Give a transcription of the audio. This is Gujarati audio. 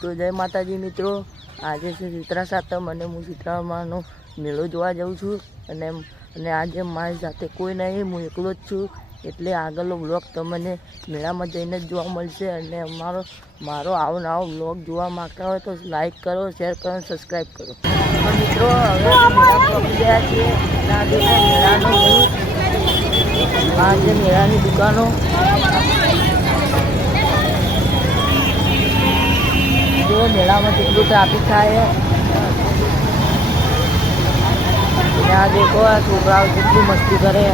તો જય માતાજી મિત્રો, આજે છે શીતળા સાતમ અને હું શીતળામાનો મેળો જોવા જાઉં છું અને આજે મારી સાથે કોઈ નહીં, હું એકલો જ છું. એટલે આગળનો બ્લોગ તમને મેળામાં જઈને જ જોવા મળશે. અને મારો આવો નવો બ્લોગ જોવા માગતા હોય તો લાઈક કરો, શેર કરો, સબસ્ક્રાઈબ કરો. તો મિત્રો હવે મેળા પહોંચી ગયા છીએ. આ દેખો મેળાનો આ જે મેળાની દુકાનો, જો મેળામાં કેટલું ટ્રાફિક થાય. ત્યાં દેખો આ છોકરાઓ કેટલી મસ્તી કરે.